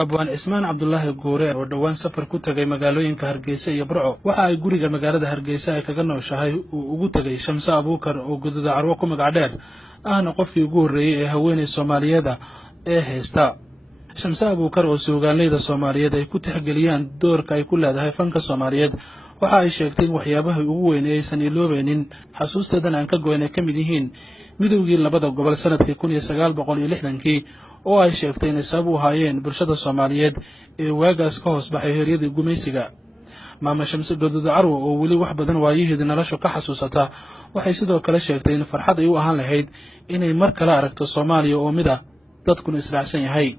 abwaan Cismaan Cabdullaahi Guure oo dhawaan safar ku tagay magaalooyinka Hargeysa iyo Burco waxa ay guriga magaalada Hargeysa ay kaga nooshahay uu ugu tagay Shamsa Abuukar oo gududa carwo ku magac dheer ahna qofkii ugu horeeyay ee haweeney Soomaaliyeed ee heesta. Shamsa Abuukar oo suugaanleyda Soomaaliyeed ay ku tixgeliyaan doorka ay ku leedahay fanka Soomaaliyeed waxa ay sheegtay waxyaabaha ugu weyn ee aysan iloobaynin xasuusteedan aan ka go'an ay kamid yihiin midowgii labada gobol sanadkii 1960 oo ay sheegtay in sabab u hayeen bulshada Soomaaliyeed ee waagaas ka hoos baxay heeryadii gumaysiga. maama Shamsa gududa carwo oo wali wax badan waayaheeda nolosha ka xasuusata waxay sidoo kale sheegtay in farxad ay u ahaan lahayd inay mar kale aragto Soomaaliya oo mid ah dadkuna israacsan yahay.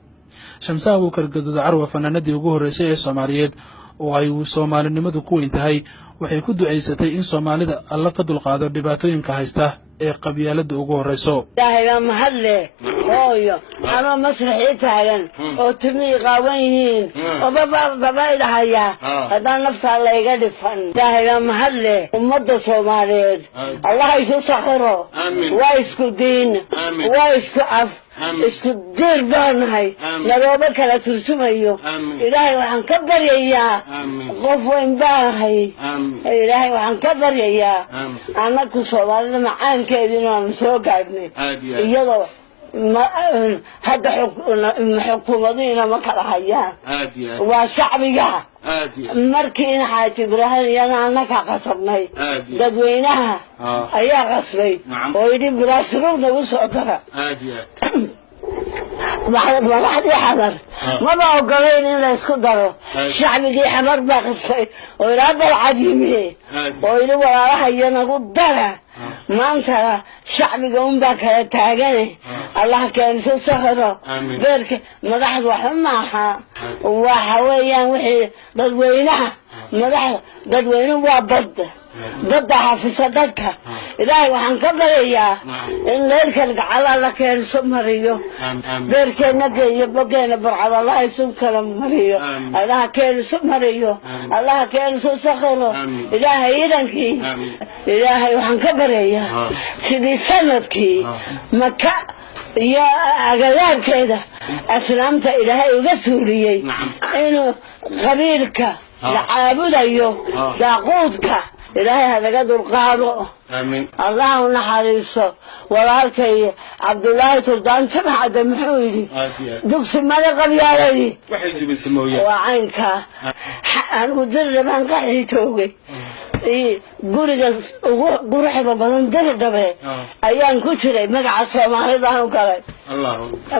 Shamsa Abuukar gududa carwo fanaanadii ugu horeysay ee Soomaaliyeed oo ay Soomaalinimadu ku weyn tahay waxay ku duceysatay in Soomaalida alla ka dulqaado dhibaatooyinka haysta ee qabyaalada ugu horeyso. ilaahay ma hadle hooyo ama masraxii taagan oo timi qaawan yihiin oo baba idahaya haddaan nafta la iga dhifan. ilaahay ma hadle ummadda Soomaaliyeed Allah isu sakhiro waa isku diin waa isku af isku diir baanahay nalooba kala tursumayo. ilaahay waxaan ka baryayaa qof weyn baanahay. ilaahay waxaan ka baryayaa annagu Soomaalida macaankeedii inaan soo gaadhnay iyadoo hadda xukuumadina ma kala hayaan waa shacbiga markii in xaaji Ibraahim iyana annaka qasabnay dadweynaha ayaa qasbay oo yidhi biraasruug nagu soo dara madaxdii xamar maba ogolayn in la isku daro. shacbigii xamar baa qasbay oo ilaa dalcad yimi oo yidhi walaalaha iyo nagu dara. maanta shacbiga unbaa kala taagane Allah keenso sakhiro beerka madaxdu waxa maaha waxa weeyaan wixii dadweynaha madaxda dadweynuhu waa badda xafisa dadka. ilaahay waxaan ka baryayaa in leerkan gacala la keenso mariyo beerkeena geeyo bogeena barcada Allah isu kala mariyo Allah keenso mariyo Allah keenso sakhiro ilaahay idankii ilaahay waxaan ka baryayaa sidii sanadkii Maka iyo agagaarkeeda aslaamta ilaahay uga suuliyay inuu qabiilka la caabudayo daaquudka ilaahay hadaga dulqaado. الله ونحرسه والاركي عبد الله سلطان سمعت محويلي دكس ملك بيالي واحد بيسموه وعينك انا ودر بان قحي توقي قرحي بابان دردبه ايان كتري مقع الصومالي ده وكالي الله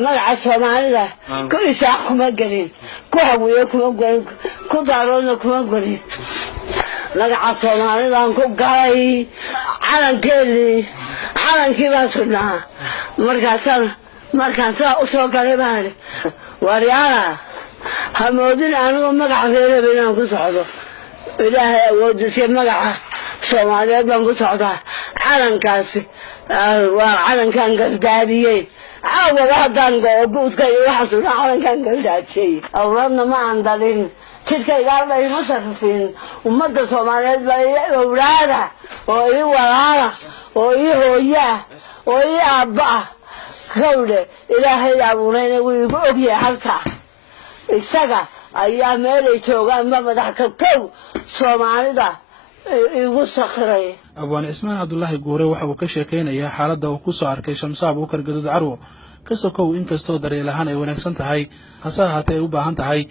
مقع الصومالي ده كل ساعة كما قليل كوهوية كما قليل كدارونا كما قليل مقع الصومالي ده كوكالي calankii baa sugnaa markaasaan u soo galay baan waryaala hamoodin anigoo magaca reereba inaan ku socdo. ilaahay awoodisay magaca Soomaaliyeed baan ku socdaa. calankaasi waa calankan gardaadiyey caawada haddaan goo guudka iyo waxa sugnaa calankan gardaadiyey awradna ma aan dhalin jidka ilaahay ima sarrifin. ummadda Soomaaliyeed baa awlaada oo ii walaala oo ii hooya oo ii aabba gawle ilaahay abuurayna wuu igu ogyahay halka isaga ayaa meelay joogaan ma madax ka kow Soomaalida igu sakhiray. abwaan Cismaan Cabdullaahi Guure waxa uu ka sheekeynayaa xaaladda uu ku soo arkay Shamsa Abuukar gududa carwo ka sokow inkastoo dareelahan ay wanaagsan tahay hase ahaatee ay u baahan tahay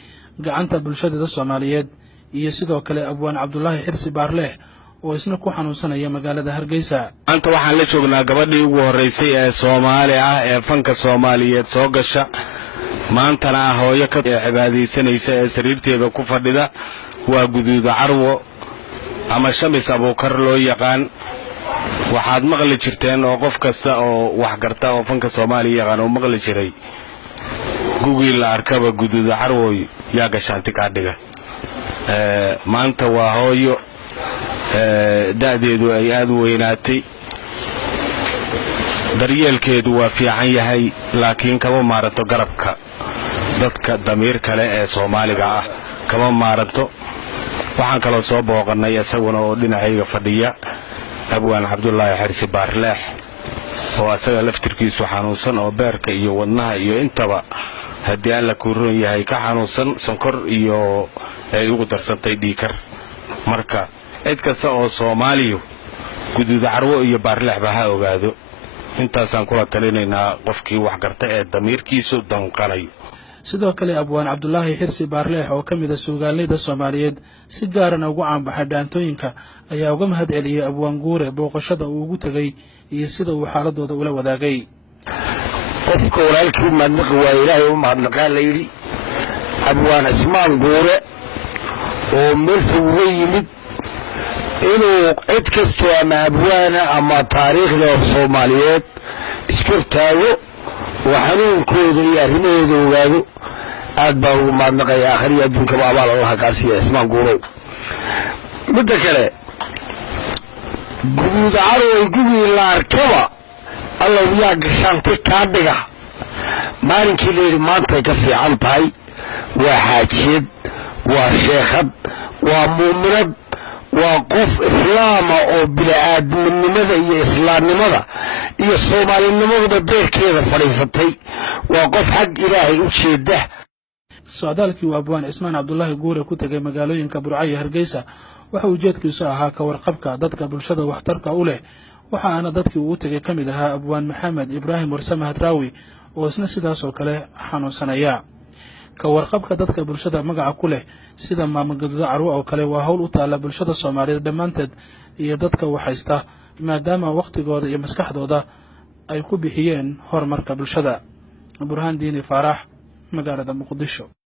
gacanta bulshada Soomaaliyeed iyo sidoo kale abwaan Cabdullaahi Xirsi Baarleex oo isna ku xanuunsanaya magaalada Hargeysa. anta waxaan la joognaa gabadhii ugu horeysay ee Soomaali ah ee fanka Soomaaliyeed soo gasha maantana hooyo ka cibaadeysanaysa ee sariirteeda ku fadhida waa gududa carwo ama Shamsa Abuukar loo yaqaan. waxaad maqli jirteen oo qof kasta oo wax garta oo fanka Soomaaliya yaqaan oo maqli jiray gugii la arkaba gududa carwo yaa gashaanti ka dhiga. maanta waa hooyo da'deedu ay aad u weynaatay daryeelkeedu waa fiican yahay laakiin kama maaranto garabka dadka damiir kale ee Soomaaliga ah kama maaranto. waxaan kaloo soo booqanay isaguna oo dhinacayga fadhiya abwaan Cabdullaahi Xirsi Baarleex oo asaga laftirkiisu xanuunsan oo beerka iyo wadnaha iyo intaba haddii alla kuu roon yahay ka xanuunsan sonkor iyo ay ugu darsantay dhiikar. marka cid kasta oo Soomaaliyu guduuda carwo iyo baarlexba ha ogaado. intaasaan kula talinaynaa qofkii wax garta ee damiirkiisu danqanayo. sidoo kale abwaan Cabdullaahi Xirsi Baarleex oo ka mid ah suugaaleyda Soomaaliyeed si gaar ah ugu caanbaxay dhaantooyinka ayaa uga mahad celiyay abwaan Guure booqashada uu ugu tagay iyo sida uu xaaladooda ula wadaagay. qofka walaalkii madnaq waa Ilaahay u mahadnaqaa la yiri abwaan Ismaan Guure oo meel fog uga yimid inuu cid kastoo ama abwaana ama taariikhda Soomaaliyeed iska taago وحنونكودا iyo arrimahooda ogaado aad baa ugu maadnaqaya akhriya adduunka baabaal Allah ka siiyo Ismaan Guurow. midda kale guud carway gudii la arkaba Allah yaa gashaantay ka dhiga maalinkii leeyahay maanta ka fiican tahay waa xaajid waa sheekhad waa muuminad waa qof islaama oo bini'aadamnimada iyo islaamnimada iyo Soomaalinimada beerkeeda fadhiisatay waa qof xaq Ilaahay u jeeda. socdaalkii waa abwaan Ismaan Cabdullaahi Guure ku tagay magaalooyinka Burco iyo Hargeysa waxa uu jeedkiisu ahaa ka warqabka dadka bulshada waxtarka u leh. waxaana dadkii uu tagay kamid ahaa abwaan Maxamed Ibraahim Warsame Hadraawi oo isna sidaas oo kale xanuunsanaya. ka warqabka dadka bulshada magaca ku leh sida maamul guduuda carwo oo kale waa hawl u taala bulshada Soomaaliyeed dhamaanteed iyo dadka waxaysta maadaama waqtigooda iyo maskaxdooda ay ku bixiyeen horumarka bulshada. Burhaan Diini Faarax magaalada Muqdisho.